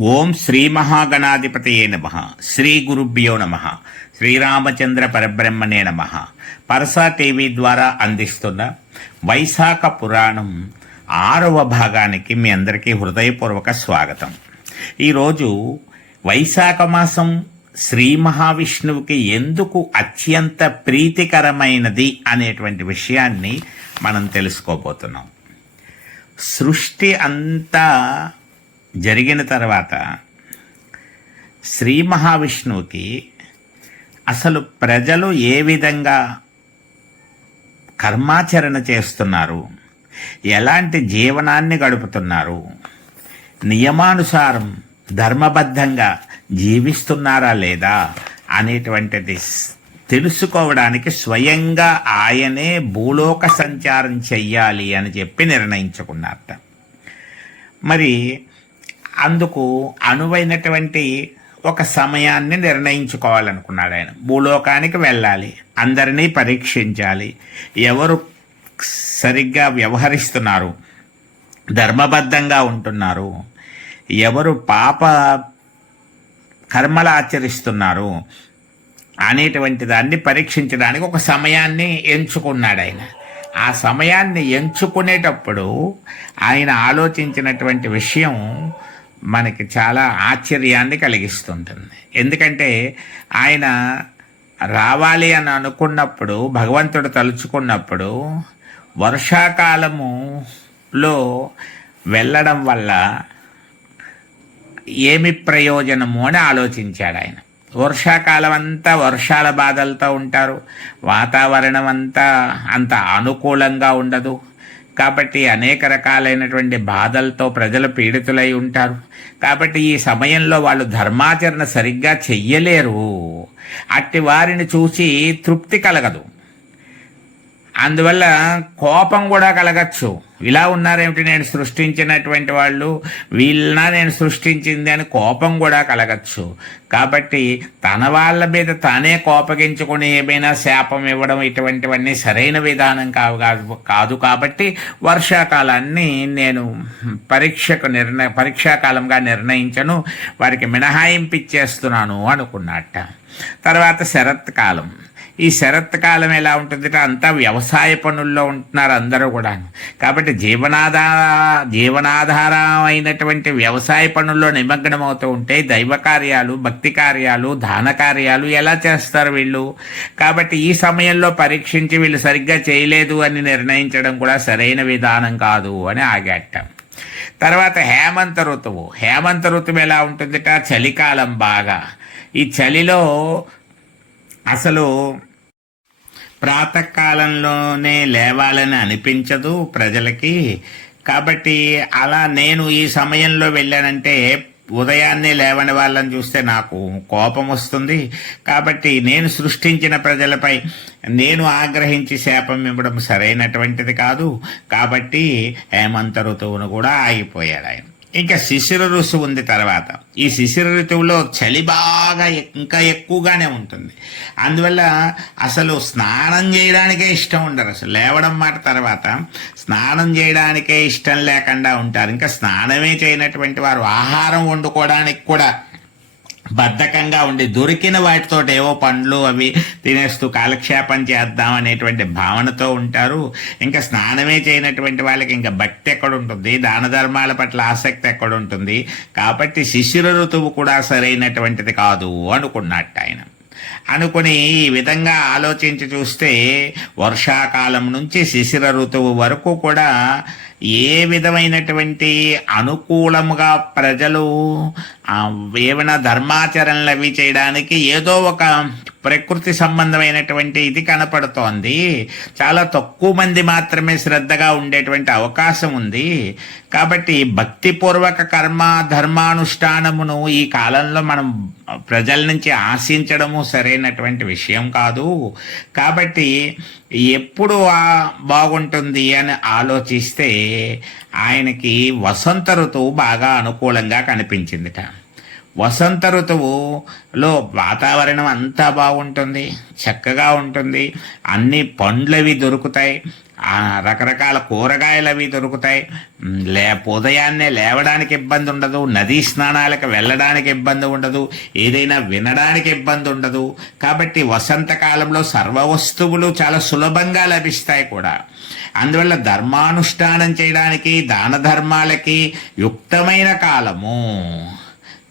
ఓం శ్రీ మహాగణాధిపతయే నమ. శ్రీ గురుభ్యో నమ. శ్రీరామచంద్ర పరబ్రహ్మణే నమ. పరసా టీవీ ద్వారా అందిస్తున్న వైశాఖ పురాణం ఆరవ భాగానికి మీ అందరికీ హృదయపూర్వక స్వాగతం. ఈరోజు వైశాఖ మాసం శ్రీ మహావిష్ణువుకి ఎందుకు అత్యంత ప్రీతికరమైనది అనేటువంటి విషయాన్ని మనం తెలుసుకోబోతున్నాం. సృష్టి అంతా జరిగిన తర్వాత శ్రీ మహావిష్ణువుకి అసలు ప్రజలు ఏ విధంగా కర్మాచరణ చేస్తున్నారు? ఎలాంటి జీవనాన్ని గడుపుతున్నారు? నియమానుసారం ధర్మబద్ధంగా జీవిస్తున్నారా లేదా అనేటువంటిది తెలుసుకోవడానికి స్వయంగా ఆయనే భూలోక సంచారం చెయ్యాలి అని చెప్పి నిర్ణయించుకున్నారట. మరి అందుకు అనువైనటువంటి ఒక సమయాన్ని నిర్ణయించుకోవాలనుకున్నాడు ఆయన. భూలోకానికి వెళ్ళాలి అందరినీ పరీక్షించాలి. ఎవరు సరిగ్గా వ్యవహరిస్తున్నారు ధర్మబద్ధంగా ఉంటున్నారు ఎవరు పాప కర్మలు ఆచరిస్తున్నారు అనేటువంటి దాన్ని పరీక్షించడానికి ఒక సమయాన్ని ఎంచుకున్నాడు ఆయన. ఆ సమయాన్ని ఎంచుకునేటప్పుడు ఆయన ఆలోచించినటువంటి విషయం మనకి చాలా ఆశ్చర్యాన్ని కలిగిస్తుంటుంది. ఎందుకంటే ఆయన రావాలి అని అనుకున్నప్పుడు భగవంతుడు తలుచుకున్నప్పుడు వర్షాకాలములో వెళ్ళడం వల్ల ఏమి ప్రయోజనము అని ఆలోచించాడు ఆయన. వర్షాకాలం అంతా వర్షాల బాధలతో ఉంటారు. వాతావరణం అంతా అంత అనుకూలంగా ఉండదు. కాబట్టి అనేక రకాలైనటువంటి బాధలతో ప్రజలు పీడితులై ఉంటారు. కాబట్టి ఈ సమయంలో వాళ్ళు ధర్మాచరణ సరిగ్గా చెయ్యలేరు. అట్టి వారిని చూసి తృప్తి కలగదు. అందువల్ల కోపం కూడా కలగచ్చు. ఇలా ఉన్నారేమిటి? నేను సృష్టించినటువంటి వాళ్ళు వీళ్ళ నేను సృష్టించింది అని కోపం కూడా కలగచ్చు. కాబట్టి తన వాళ్ళ మీద తానే కోపగించుకుని ఏమైనా శాపం ఇవ్వడం ఇటువంటివన్నీ సరైన విధానం కావు కాదు- కాదు కాబట్టి వర్షాకాలాన్ని నేను పరీక్షకు నిర్ణయ పరీక్షాకాలంగా నిర్ణయించను వారికి మినహాయింపు ఇచ్చేస్తున్నాను అనుకున్నట్ట. తర్వాత శరత్కాలం. ఈ శరత్కాలం ఎలా ఉంటుందంటే? అంతా వ్యవసాయ పనుల్లో ఉంటున్నారు అందరూ కూడా కాబట్టి జీవనాధార జీవనాధారమైనటువంటి వ్యవసాయ పనుల్లో నిమగ్నం అవుతూ ఉంటే దైవ కార్యాలు భక్తి కార్యాలు దాన కార్యాలు ఎలా చేస్తారు వీళ్ళు? కాబట్టి ఈ సమయంలో పరీక్షించి వీళ్ళు సరిగ్గా చేయలేదు అని నిర్ణయించడం కూడా సరైన విధానం కాదు అని ఆగాట. తర్వాత హేమంత ఋతువు. హేమంత ఋతువు ఎలా ఉంటుందిట? చలికాలం బాగా. ఈ చలిలో అసలు ప్రాతకాలంలోనే లేవాలని అనిపించదు ప్రజలకి. కాబట్టి అలా నేను ఈ సమయంలో వెళ్ళానంటే ఉదయాన్నే లేవని వాళ్ళని చూస్తే నాకు కోపం వస్తుంది. కాబట్టి నేను సృష్టించిన ప్రజలపై నేను ఆగ్రహించి శాపం ఇవ్వడం సరైనటువంటిది కాదు. కాబట్టి హేమంత ఋతువును కూడా ఆగిపోయాడు ఆయన. ఇంకా శిశిర ఋషి ఉంది తర్వాత. ఈ శిశిర ఋతువులో చలి బాగా ఇంకా ఎక్కువగానే ఉంటుంది. అందువల్ల అసలు స్నానం చేయడానికే ఇష్టం ఉండరు. అసలు లేవడం మాట తర్వాత స్నానం చేయడానికే ఇష్టం లేకుండా ఉంటారు. ఇంకా స్నానమే చేయనటువంటి వారు ఆహారం వండుకోవడానికి కూడా బద్ధకంగా ఉండి దొరికిన వాటితో ఏవో పండ్లు అవి తినేస్తూ కాలక్షేపం చేద్దాం అనేటువంటి భావనతో ఉంటారు. ఇంకా స్నానమే చేయనటువంటి వాళ్ళకి ఇంకా భక్తి ఎక్కడ ఉంటుంది? దాన ధర్మాల పట్ల ఆసక్తి ఎక్కడ ఉంటుంది? కాబట్టి శిశిర ఋతువు కూడా సరైనటువంటిది కాదు అనుకున్నట్టు ఆయన. అనుకుని ఈ విధంగా ఆలోచించి చూస్తే వర్షాకాలం నుంచి శిశిర ఋతువు వరకు కూడా ఏ విధమైనటువంటి అనుకూలముగా ప్రజలు ఏమైనా ధర్మాచరణలు అవి చేయడానికి ఏదో ఒక ప్రకృతి సంబంధమైనటువంటి ఇది కనపడుతోంది. చాలా తక్కువ మంది మాత్రమే శ్రద్ధగా ఉండేటువంటి అవకాశం ఉంది. కాబట్టి భక్తిపూర్వక కర్మ ధర్మానుష్ఠానమును ఈ కాలంలో మనం ప్రజల నుంచి ఆశించడము సరైనటువంటి విషయం కాదు. కాబట్టి ఎప్పుడు బాగుంటుంది అని ఆలోచిస్తే ఆయనకి వసంత ఋతువు బాగా అనుకూలంగా కనిపించిందిట. వసంత ఋతువులో వాతావరణం అంతా బాగుంటుంది చక్కగా ఉంటుంది. అన్ని పండ్లవి దొరుకుతాయి. రకరకాల కూరగాయలు అవి దొరుకుతాయి లే ఉదయాన్నే లేవడానికి ఇబ్బంది ఉండదు నదీ స్నానాలకు వెళ్ళడానికి ఇబ్బంది ఉండదు ఏదైనా వినడానికి ఇబ్బంది ఉండదు. కాబట్టి వసంతకాలంలో సర్వ వస్తువులు చాలా సులభంగా లభిస్తాయి కూడా. అందువల్ల ధర్మానుష్ఠానం చేయడానికి దాన ధర్మాలకి యుక్తమైన కాలము.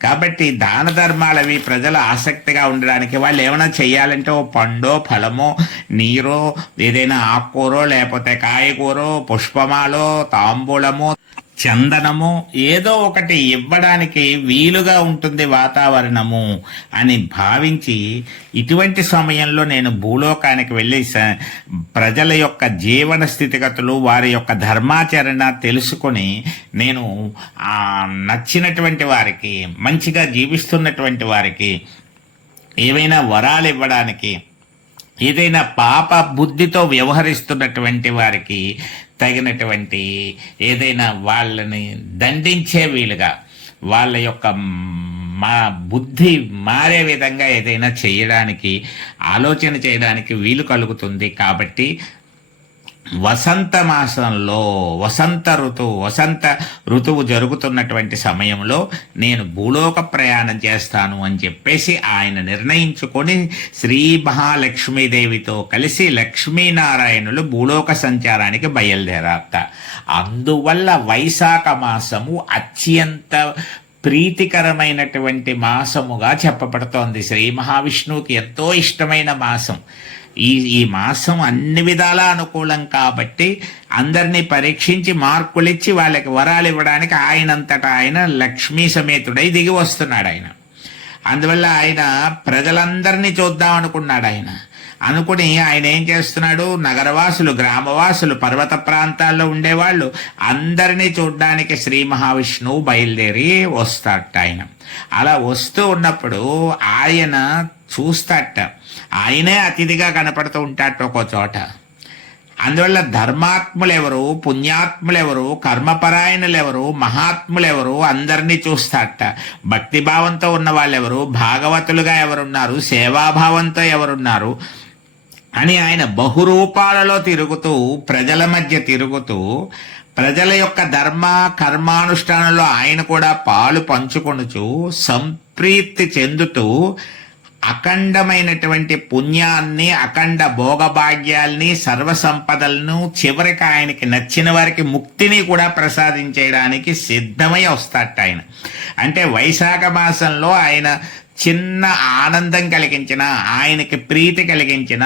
కాబట్టి దాన ధర్మాలవి ప్రజలు ఆసక్తిగా ఉండడానికి వాళ్ళు ఏమైనా చేయాలంటే ఓ పండో ఫలమో నీరో ఏదైనా ఆకుకూరో లేకపోతే కాయకూరో పుష్పమాలో తాంబూలమో చందనము ఏదో ఒకటి ఇవ్వడానికి వీలుగా ఉంటుంది వాతావరణము అని భావించి ఇటువంటి సమయంలో నేను భూలోకానికి వెళ్ళి ప్రజల యొక్క జీవన స్థితిగతులు వారి యొక్క ధర్మాచరణ తెలుసుకొని నేను నచ్చినటువంటి వారికి మంచిగా జీవిస్తున్నటువంటి వారికి ఏవైనా వరాలు ఇవ్వడానికి ఏదైనా పాప బుద్ధితో వ్యవహరిస్తున్నటువంటి వారికి తగినటువంటి ఏదైనా వాళ్ళని దండించే వీలుగా వాళ్ళ యొక్క మా బుద్ధి మారే విధంగా ఏదైనా చేయడానికి ఆలోచన చేయడానికి వీలు కలుగుతుంది కాబట్టి వసంత మాసంలో వసంత ఋతువు వసంత ఋతువు జరుగుతున్నటువంటి సమయంలో నేను భూలోక ప్రయాణం చేస్తాను అని చెప్పేసి ఆయన నిర్ణయించుకొని శ్రీ మహాలక్ష్మీదేవితో కలిసి లక్ష్మీనారాయణులు భూలోక సంచారానికి బయలుదేరారట. అందువల్ల వైశాఖ మాసము అత్యంత ప్రీతికరమైనటువంటి మాసముగా చెప్పబడుతోంది. శ్రీ మహావిష్ణువుకి ఎంతో ఇష్టమైన మాసం. ఈ ఈ మాసం అన్ని విధాలా అనుకూలం కాబట్టి అందరినీ పరీక్షించి మార్కులిచ్చి వాళ్ళకి వరాలు ఇవ్వడానికి ఆయనంతటా ఆయన లక్ష్మీ సమేతుడై దిగి వస్తున్నాడు ఆయన. అందువల్ల ఆయన ప్రజలందరినీ చూద్దాం అనుకున్నాడు ఆయన. అనుకుని ఆయన ఏం చేస్తున్నాడు? నగరవాసులు గ్రామవాసులు పర్వత ప్రాంతాల్లో ఉండేవాళ్ళు అందరినీ చూడ్డానికి శ్రీ మహావిష్ణువు బయలుదేరి వస్తాడట ఆయన. అలా వస్తూ ఉన్నప్పుడు ఆయన చూస్తాట. ఆయనే అతిథిగా కనపడుతూ ఉంటాట ఒక చోట. అందువల్ల ధర్మాత్ములు ఎవరు పుణ్యాత్ములు ఎవరు ఎవరు మహాత్ములు ఎవరు అందరినీ చూస్తాట. భక్తిభావంతో ఉన్న వాళ్ళెవరు భాగవతులుగా ఎవరున్నారు సేవాభావంతో ఎవరున్నారు అని ఆయన బహురూపాలలో తిరుగుతూ ప్రజల మధ్య తిరుగుతూ ప్రజల యొక్క ధర్మ కర్మానుష్ఠానంలో ఆయన కూడా పాలు పంచుకొనుచు సంప్రీతి చెందుతూ అఖండమైనటువంటి పుణ్యాన్ని అఖండ భోగభాగ్యాల్ని సర్వసంపదలను చివరికి ఆయనకి నచ్చిన వారికి ముక్తిని కూడా ప్రసాదించేయడానికి సిద్ధమై వస్తాట ఆయన. అంటే వైశాఖ మాసంలో ఆయన చిన్న ఆనందం కలిగించిన ఆయనకి ప్రీతి కలిగించిన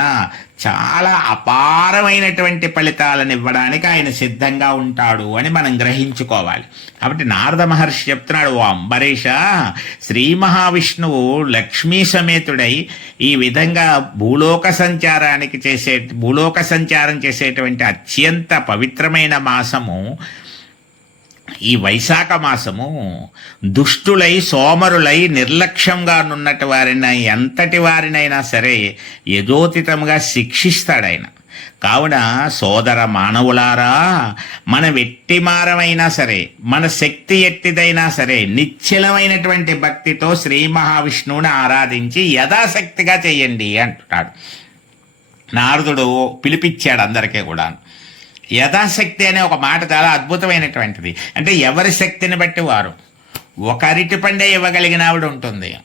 చాలా అపారమైనటువంటి ఫలితాలను ఇవ్వడానికి ఆయన సిద్ధంగా ఉంటాడు అని మనం గ్రహించుకోవాలి. కాబట్టి నారద మహర్షి చెప్తున్నాడు ఓ అంబరీష శ్రీ మహావిష్ణువు లక్ష్మీ సమేతుడై ఈ విధంగా భూలోక సంచారానికి చేసే భూలోక సంచారం చేసేటువంటి అత్యంత పవిత్రమైన మాసము ఈ వైశాఖ మాసము దుష్టులై సోమరులై నిర్లక్ష్యంగా నున్నటి వారిని ఎంతటి వారినైనా సరే యథోతితంగా శిక్షిస్తాడాయన. కావున సోదర మానవులారా మన వెట్టిమారమైనా సరే మన శక్తి ఎట్టిదైనా సరే నిశ్చలమైనటువంటి భక్తితో శ్రీ మహావిష్ణువుని ఆరాధించి యథాశక్తిగా చేయండి అంటున్నాడు. నారదుడు పిలిపించాడు అందరికీ కూడా యథాశక్తి అనే ఒక మాట చాలా అద్భుతమైనటువంటిది. అంటే ఎవరి శక్తిని బట్టి వారు. ఒక అరటి పండే ఇవ్వగలిగిన ఆవిడ ఉంటుంది.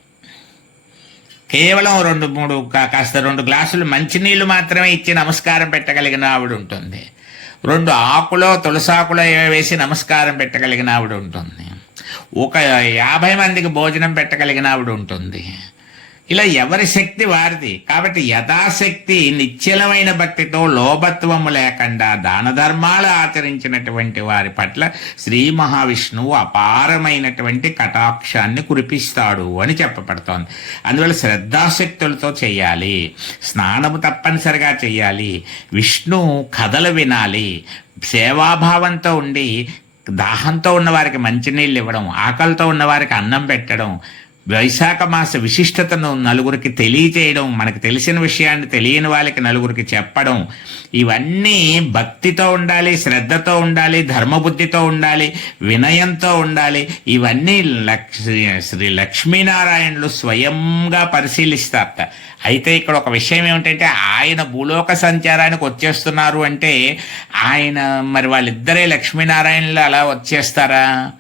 కేవలం రెండు మూడు కాస్త రెండు గ్లాసులు మంచినీళ్ళు మాత్రమే ఇచ్చి నమస్కారం పెట్టగలిగిన ఆవిడ ఉంటుంది. రెండు ఆకులో తులసాకులో వేసి నమస్కారం పెట్టగలిగిన ఆవిడ ఉంటుంది. ఒక యాభై మందికి భోజనం పెట్టగలిగిన ఆవిడ ఉంటుంది. ఇలా ఎవరి శక్తి వారిది? కాబట్టి యథాశక్తి నిశ్చలమైన భక్తితో లోభత్వము లేకుండా దాన ధర్మాలు ఆచరించినటువంటి వారి పట్ల శ్రీ మహావిష్ణువు అపారమైనటువంటి కటాక్షాన్ని కురిపిస్తాడు అని చెప్పబడుతోంది. అందువల్ల శ్రద్ధాశక్తులతో చేయాలి. స్నానము తప్పనిసరిగా చేయాలి. విష్ణు కథలు వినాలి. సేవాభావంతో ఉండి దాహంతో ఉన్నవారికి మంచినీళ్ళు ఇవ్వడం ఆకలితో ఉన్నవారికి అన్నం పెట్టడం వైశాఖ మాస విశిష్టతను నలుగురికి తెలియచేయడం మనకు తెలిసిన విషయాన్ని తెలియని వాళ్ళకి నలుగురికి చెప్పడం ఇవన్నీ భక్తితో ఉండాలి శ్రద్ధతో ఉండాలి ధర్మబుద్ధితో ఉండాలి వినయంతో ఉండాలి. ఇవన్నీ లక్ష శ్రీ లక్ష్మీనారాయణులు స్వయంగా పరిశీలిస్తారట. అయితే ఇక్కడ ఒక విషయం ఏమిటంటే ఆయన భూలోక సంచారానికి వచ్చేస్తున్నారు అంటే ఆయన మరి వాళ్ళిద్దరే లక్ష్మీనారాయణులు అలా వచ్చేస్తారా?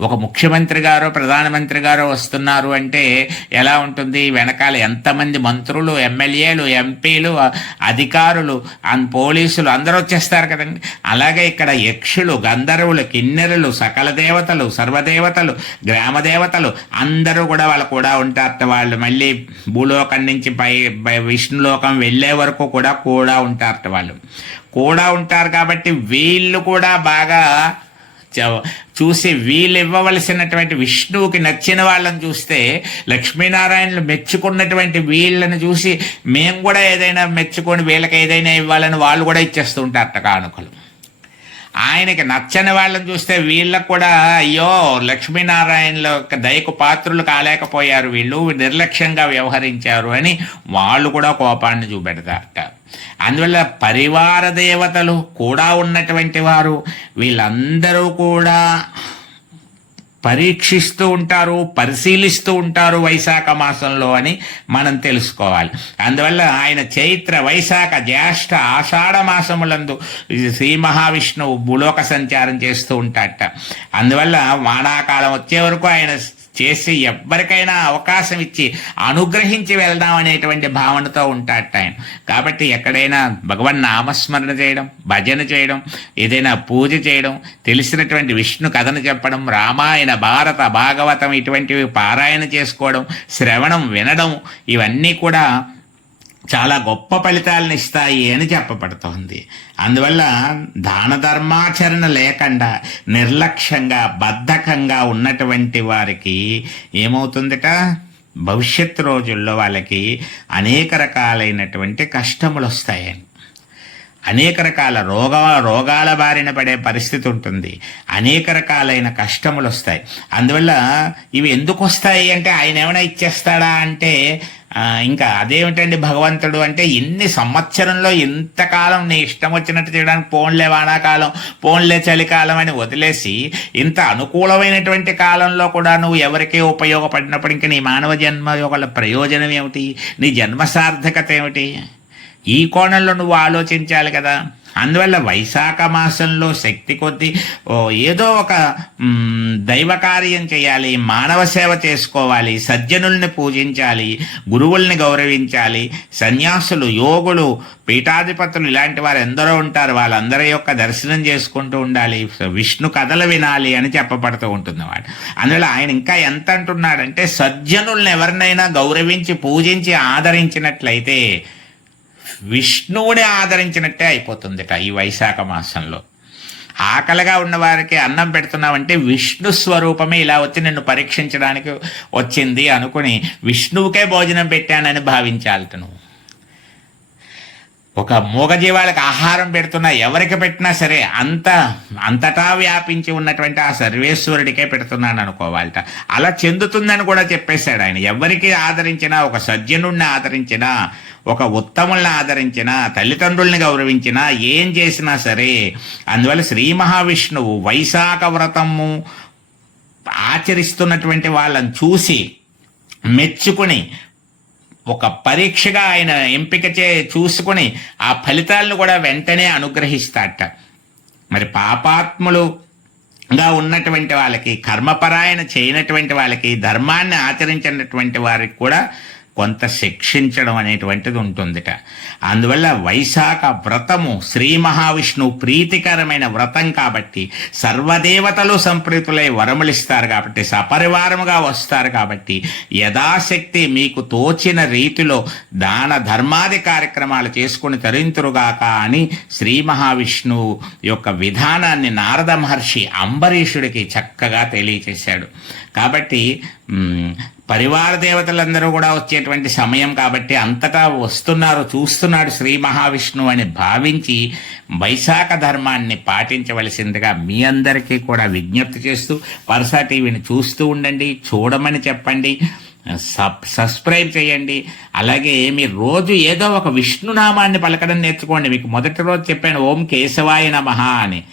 ఒక ముఖ్యమంత్రి గారో ప్రధానమంత్రి గారో వస్తున్నారు అంటే ఎలా ఉంటుంది? వెనకాల ఎంతమంది మంత్రులు ఎమ్మెల్యేలు ఎంపీలు అధికారులు అండ్ పోలీసులు అందరూ వచ్చేస్తారు కదండి. అలాగే ఇక్కడ యక్షులు గంధర్వులు కిన్నెరులు సకల దేవతలు సర్వదేవతలు గ్రామ దేవతలు అందరూ కూడా వాళ్ళు కూడా ఉంటారట. వాళ్ళు మళ్ళీ భూలోకం నుంచి పై విష్ణులోకం వెళ్ళే వరకు కూడా కూడా ఉంటారట వాళ్ళు. కూడా ఉంటారు కాబట్టి వీళ్ళు కూడా బాగా చ- చూసి వీళ్ళు ఇవ్వవలసినటువంటి విష్ణువుకి నచ్చిన వాళ్ళని చూస్తే లక్ష్మీనారాయణలు మెచ్చుకున్నటువంటి వీళ్ళని చూసి మేము కూడా ఏదైనా మెచ్చుకొని వీళ్ళకి ఏదైనా ఇవ్వాలని వాళ్ళు కూడా ఇచ్చేస్తూ ఉంటారట కానుకలు. ఆయనకి నచ్చని వాళ్ళని చూస్తే వీళ్ళకు కూడా అయ్యో లక్ష్మీనారాయణల యొక్క దయకు పాత్రులు కాలేకపోయారు. వీళ్ళు నిర్లక్ష్యంగా వ్యవహరించారు అని వాళ్ళు కూడా కోపాన్ని చూపెడతారట. అందువల్ల పరివార దేవతలు కూడా ఉన్నటువంటి వారు వీళ్ళందరూ కూడా పరీక్షిస్తూ ఉంటారు పరిశీలిస్తూ ఉంటారు వైశాఖ మాసంలో అని మనం తెలుసుకోవాలి. అందువల్ల ఆయన చైత్ర వైశాఖ జ్యేష్ఠ ఆషాఢ మాసములందు శ్రీ మహావిష్ణువు భూలోక సంచారం చేస్తూ ఉంటాడట. అందువల్ల వానాకాలం వచ్చే వరకు ఆయన చేసి ఎవ్వరికైనా అవకాశం ఇచ్చి అనుగ్రహించి వెళ్దాం అనేటువంటి భావనతో ఉంటాడు ఆయన. కాబట్టి ఎక్కడైనా భగవన్ నామస్మరణ చేయడం భజన చేయడం ఏదైనా పూజ చేయడం తెలిసినటువంటి విష్ణు కథను చెప్పడం రామాయణ భారత భాగవతం ఇటువంటివి పారాయణ చేసుకోవడం శ్రవణం వినడం ఇవన్నీ కూడా చాలా గొప్ప ఫలితాలను ఇస్తాయి అని చెప్పబడుతోంది. అందువల్ల దాన ధర్మాచరణ లేకుండా నిర్లక్ష్యంగా బద్ధకంగా ఉన్నటువంటి వారికి ఏమవుతుందట? భవిష్యత్తు రోజుల్లో వాళ్ళకి అనేక రకాలైనటువంటి కష్టములు వస్తాయని అనేక రకాల రోగ రోగాల బారిన పడే పరిస్థితి ఉంటుంది. అనేక రకాలైన కష్టములు వస్తాయి. అందువల్ల ఇవి ఎందుకు వస్తాయి అంటే ఆయన ఏమైనా ఇచ్చేస్తాడా అంటే ఇంకా అదేమిటండి భగవంతుడు అంటే ఇన్ని సంవత్సరంలో ఇంతకాలం నీ ఇష్టం వచ్చినట్టు చేయడానికి పోన్లే వానాకాలం పోన్లే చలికాలం అని వదిలేసి ఇంత అనుకూలమైనటువంటి కాలంలో కూడా నువ్వు ఎవరికే ఉపయోగపడినప్పుడు ఇంకా నీ మానవ జన్మ యొక్క ప్రయోజనం ఏమిటి? నీ జన్మ సార్థకత ఏమిటి? ఈ కోణంలో నువ్వు ఆలోచించాలి కదా. అందువల్ల వైశాఖ మాసంలో శక్తి కొద్ది ఏదో ఒక దైవ కార్యం చేయాలి మానవ సేవ చేసుకోవాలి సజ్జనుల్ని పూజించాలి గురువుల్ని గౌరవించాలి సన్యాసులు యోగులు పీఠాధిపతులు ఇలాంటి వారు ఎందరో ఉంటారు. వాళ్ళందరి యొక్క దర్శనం చేసుకుంటూ ఉండాలి విష్ణు కథలు వినాలి అని చెప్పబడుతూ ఉంటుంది వాడు. అందువల్ల ఆయన ఇంకా ఎంత అంటున్నాడంటే సజ్జనుల్ని ఎవరినైనా గౌరవించి పూజించి ఆదరించినట్లయితే విష్ణువుని ఆదరించినట్టే అయిపోతుందిట ఈ వైశాఖ మాసంలో. ఆకలిగా ఉన్నవారికి అన్నం పెడుతున్నావంటే విష్ణు స్వరూపమే ఇలా వచ్చి నిన్ను పరీక్షించడానికి వచ్చింది అనుకుని విష్ణువుకే భోజనం పెట్టానని భావించాలట నువ్వు. ఒక మూగజీవాలకు ఆహారం పెడుతున్నా ఎవరికి పెట్టినా సరే అంత అంతటా వ్యాపించి ఉన్నటువంటి ఆ సర్వేశ్వరుడికే పెడుతున్నాను అనుకోవాలట. అలా చెందుతుందని కూడా చెప్పేశాడు ఆయన. ఎవరికి ఆదరించినా ఒక సజ్జనుడిని ఆదరించినా ఒక ఉత్తముల్ని ఆదరించినా తల్లిదండ్రుల్ని గౌరవించినా ఏం చేసినా సరే అందువల్ల శ్రీ మహావిష్ణువు వైశాఖ వ్రతము ఆచరిస్తున్నటువంటి వాళ్ళని చూసి మెచ్చుకుని ఒక పరీక్షగా ఆయన ఎంపిక చే చూసుకొని ఆ ఫలితాలను కూడా వెంటనే అనుగ్రహిస్తాట మరి పాపాత్ములు గా ఉన్నటువంటి వాళ్ళకి కర్మపరాయణ చేయనటువంటి వాళ్ళకి ధర్మాన్ని ఆచరించినటువంటి వారికి కూడా కొంత శిక్షించడం అనేటువంటిది ఉంటుందిట. అందువల్ల వైశాఖ వ్రతము శ్రీ మహావిష్ణువు ప్రీతికరమైన వ్రతం కాబట్టి సర్వదేవతలు సంప్రీతులై వరములిస్తారు కాబట్టి సపరివారముగా వస్తారు కాబట్టి యథాశక్తి మీకు తోచిన రీతిలో దాన ధర్మాది కార్యక్రమాలు చేసుకుని తరింతురుగాక అని శ్రీ మహావిష్ణువు యొక్క విధానాన్ని నారద మహర్షి అంబరీషుడికి చక్కగా తెలియచేశాడు. కాబట్టి పరివార దేవతలందరూ కూడా వచ్చేటువంటి సమయం కాబట్టి అంతటా వస్తున్నారు చూస్తున్నాడు శ్రీ మహావిష్ణువు అని భావించి వైశాఖ ధర్మాన్ని పాటించవలసిందిగా మీ అందరికీ కూడా విజ్ఞప్తి చేస్తూ పరసా టీవీని చూస్తూ ఉండండి చూడమని చెప్పండి సబ్ సబ్స్క్రైబ్ చేయండి. అలాగే మీరు రోజు ఏదో ఒక విష్ణునామాన్ని పలకడం నేర్చుకోండి. మీకు మొదటి రోజు చెప్పాను ఓం కేశవాయ నమః అని.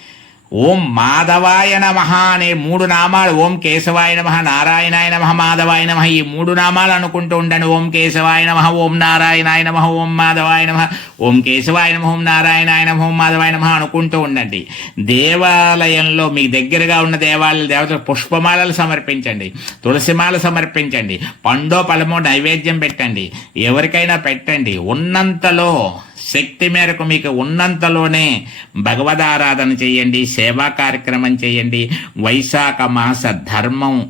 ఓం మాధవాయ నమ అనే మూడు నామాలు ఓం కేశవాయ నమ నారాయణాయ నమ మాధవాయ నమ ఈ మూడు నామాలు అనుకుంటూ ఉండండి. ఓం కేశవాయ నమ ఓం నారాయణాయ నమ ఓం మాధవాయ నమ ఓం కేశవాయ నమ ఓం నారాయణాయ నమ ఓం మాధవాయ నమ అనుకుంటూ ఉండండి. దేవాలయంలో మీ దగ్గరగా ఉన్న దేవాలయ దేవత పుష్పమాలలు సమర్పించండి. తులసిమాల సమర్పించండి. పండో పలమో నైవేద్యం పెట్టండి. ఎవరికైనా పెట్టండి. ఉన్నంతలో శక్తి మేరకు మీకు ఉన్నంతలోనే భగవద్ ఆరాధన చేయండి సేవా కార్యక్రమం చేయండి. వైశాఖ మాస ధర్మం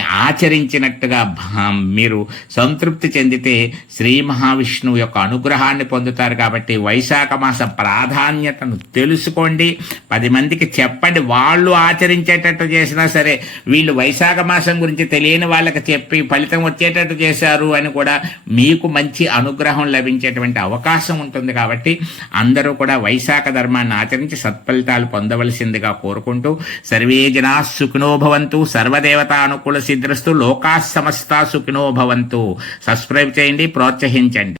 ఆచరించినట్టుగా మీరు సంతృప్తి చెందితే శ్రీ మహావిష్ణువు యొక్క అనుగ్రహాన్ని పొందుతారు కాబట్టి వైశాఖ మాస ప్రాధాన్యతను తెలుసుకోండి. పది మందికి చెప్పండి. వాళ్ళు ఆచరించేటట్టు చేసినా సరే వీళ్ళు వైశాఖ మాసం గురించి తెలియని వాళ్ళకి చెప్పి ఫలితం వచ్చేటట్టు చేశారు అని కూడా మీకు మంచి అనుగ్రహం లభించేటువంటి అవకాశం ఉంటుంది కాబట్టి అందరూ కూడా వైశాఖ ధర్మాన్ని ఆచరించి సత్ఫలితాలు పొందవలసిందిగా కోరుకుంటూ సర్వే జనా సుఖినోభవంతు సర్వదేవతాను కుల అనుకూల లోకా సమస్త సుఖినో భవంతు. సబ్స్క్రైబ్ చేయండి ప్రోత్సహించండి.